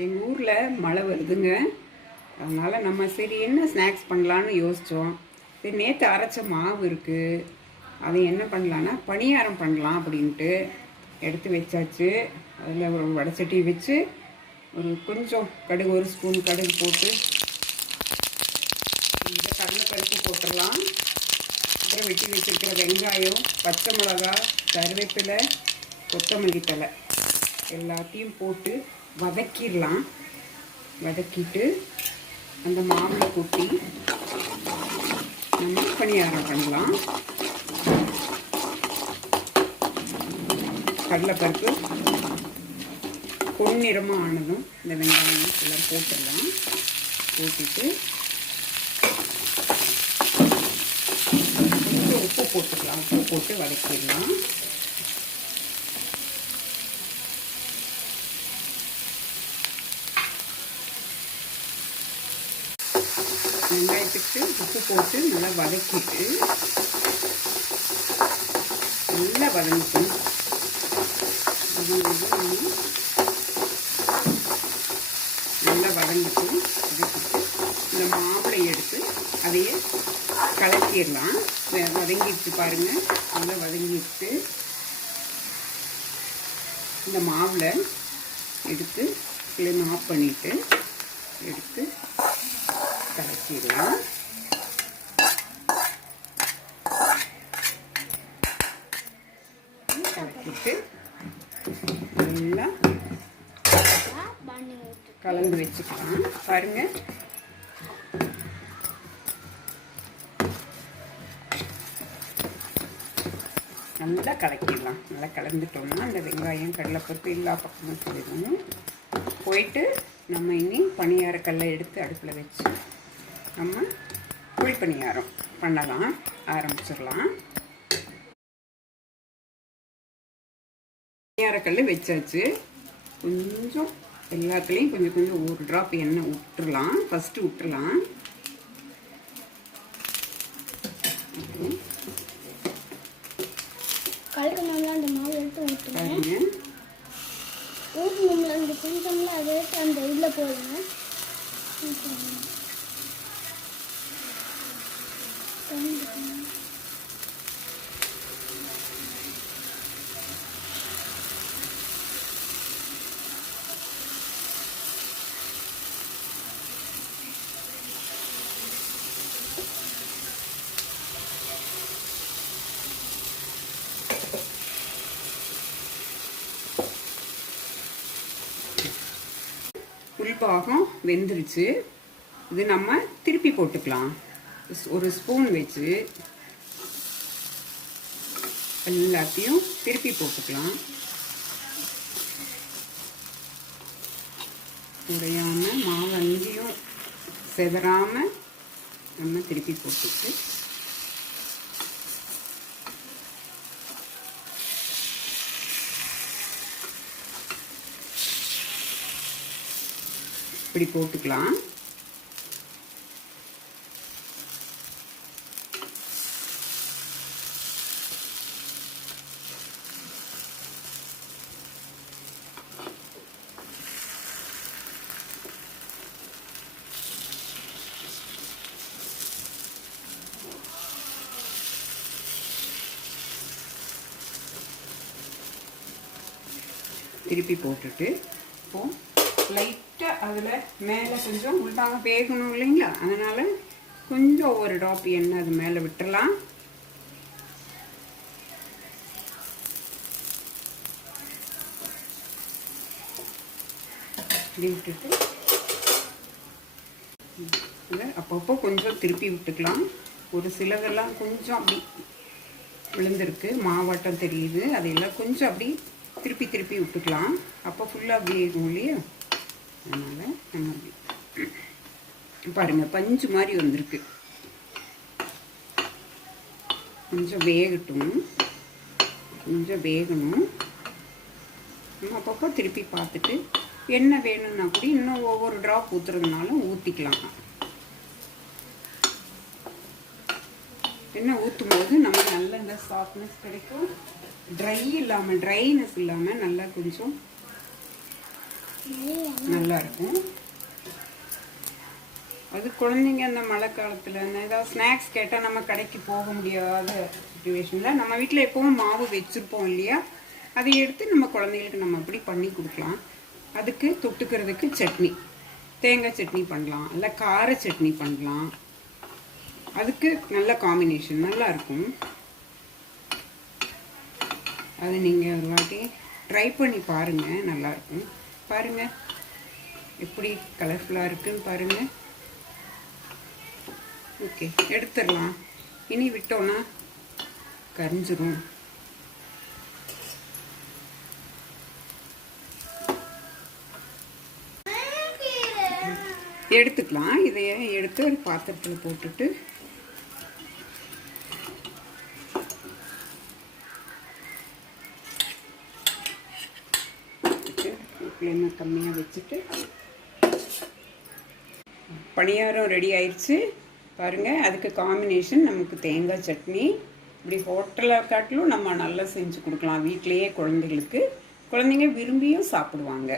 எங்கள் ஊரில் மழை வருதுங்க. அதனால் நம்ம சரி என்ன ஸ்நாக்ஸ் பண்ணலான்னு யோசித்தோம். சரி நேற்று அரைச்ச மாவு இருக்குது, அதை என்ன பண்ணலான்னா பணியாரம் பண்ணலாம் அப்படின்ட்டு எடுத்து வச்சாச்சு. அதில் ஒரு வடைச்சட்டி வச்சு ஒரு கொஞ்சம் கடுகு, ஒரு ஸ்பூன் கடுகு போட்டு இந்த கடலைப்பருப்பு போட்டுடலாம். அப்புறம் வெட்டி வச்சுருக்கிற வெங்காயம், பச்சை மிளகா, கருவேப்பிலை, கொத்தமல்லி தழை எல்லாத்தையும் போட்டு வதக்கிடலாம். வதக்கிட்டு அந்த மாவில் கொட்டி நம்ம பணியாரம் பண்ணலாம். கடலைப்பருப்பு பொன்னிறமாக ஆனதும் இந்த வெங்காயம் எல்லாம் போட்டுடலாம். போட்டுட்டு கொஞ்சம் உப்பு போட்டுக்கலாம். உப்பு போட்டு வதக்கிடலாம். வெங்காயத்துக்கு உப்பு போட்டு நல்லா வதக்கிட்டு நல்லா வதங்கிக்கணும். நல்லா வதங்கிட்டு இந்த மாவுளை எடுத்து அதையே கலக்கிடலாம். வதங்கிட்டு பாருங்கள், நல்லா வதங்கிட்டு இந்த மாவில் எடுத்து ஃப்ளேம் ஆஃப் பண்ணிவிட்டு எடுத்து கலக்கிடலாம். கலக்கிட்டு நல்லா கலந்து வச்சுக்கலாம். பாருங்க, நல்லா கலக்கிடலாம். நல்லா கலந்துட்டோம்னா அந்த வெங்காயம், கடலைப்பருப்பு எல்லா பக்கமும் போயிடும். போயிட்டு நம்ம இனி பணியாரக்கல்லை எடுத்து அடுப்பில் வச்சு நம்ம குழி பணியாரம் பண்ணலாம், ஆரம்பிச்சிடலாம். பணியாரக்கல் வச்சாச்சு. கொஞ்சம் எல்லாத்துலேயும் கொஞ்சம் கொஞ்சம் ஒரு ட்ராப் எண்ணெய் விட்டுறலாம். ஃபஸ்ட்டு விட்டுறலாம். கலக்கணும்ல அந்த மாவு எடுத்து ஊற்றுங்க. ஊற்றணும்ல அந்த கொஞ்சம்ல அதை எடுத்து அந்த இதில் போடுங்க. உள்பாகம் வெந்துருச்சு. இது நம்ம திருப்பி போட்டுக்கலாம். ஒரு ஸ்பூன் வச்சு எல்லாத்தையும் திருப்பி போட்டுக்கலாம். உடையாம மாவு அங்கேயும் செதறாம நம்ம திருப்பி போட்டுட்டு இப்படி போட்டுக்கலாம். திருப்பி போட்டுட்டு இப்போ லைட்டாக அதில் மேலே கொஞ்சம் உள்டாக வேகணும் இல்லைங்களா, அதனால் கொஞ்சம் ஒரு ட்ராப் எண்ணெய் அது மேலே விட்டுறலாம். இப்படி விட்டுட்டு அப்பப்போ கொஞ்சம் திருப்பி விட்டுக்கலாம். ஒரு சிலதெல்லாம் கொஞ்சம் அப்படி விழுந்திருக்கு, மாவாட்டம் தெரியுது, அதையெல்லாம் கொஞ்சம் அப்படி திருப்பி திருப்பி விட்டுக்கலாம். அப்போ ஃபுல்லாக அப்படி இருக்கும் இல்லையா, அதனால் நம்ம அப்படி பாருங்கள் பஞ்சு மாதிரி வந்திருக்கு. கொஞ்சம் வேகட்டும், கொஞ்சம் வேகணும். நம்ம அப்பப்போ திருப்பி பார்த்துட்டு என்ன வேணும்னா கூட இன்னும் ஒவ்வொரு ட்ராப் ஊற்றுறதுனாலும் ஊற்றிக்கலாம். எண்ணெய் ஊற்றும் போது நம்ம நல்ல இந்த சாஃப்ட்னஸ் கிடைக்கும். ட்ரைனஸ் இல்லாமல் நல்லா கொஞ்சம் நிறைய நல்லா இருக்கும். அது குழந்தைங்க அந்த மழை காலத்தில் ஏதாவது ஸ்நாக்ஸ் கேட்டால் நம்ம கடைக்கு போக முடியாத சுச்சுவேஷனில் நம்ம வீட்டில் எப்பவும் மாவு வச்சுருப்போம் இல்லையா, அதை எடுத்து நம்ம குழந்தைங்களுக்கு நம்ம அப்படி பண்ணி கொடுக்கலாம். அதுக்கு தொட்டுக்கிறதுக்கு சட்னி, தேங்காய் சட்னி பண்ணலாம், இல்லை கார சட்னி பண்ணலாம். அதுக்கு நல்ல காம்பினேஷன் நல்லா இருக்கும். அது நீங்கள் ஒரு வாட்டி ட்ரை பண்ணி பாருங்கள், நல்லாயிருக்கும். பாருங்கள் எப்படி கலர்ஃபுல்லாக இருக்குன்னு பாருங்கள். ஓகே, எடுத்துடலாம். இனி விட்டோன்னா கரிஞ்சிரும். எடுத்துக்கலாம். இதையே எடுத்து ஒரு பாத்திரத்தில் போட்டுட்டு ஃப்ளேமை கம்மியாக வச்சுட்டு பணியாரம் ரெடி ஆயிடுச்சு பாருங்கள். அதுக்கு காம்பினேஷன் நமக்கு தேங்காய் சட்னி. இப்படி ஹோட்டலில் காட்டிலும் நம்ம நல்லா செஞ்சு கொடுக்கலாம் வீட்டிலையே குழந்தைங்களுக்கு. குழந்தைங்க விரும்பியும் சாப்பிடுவாங்க.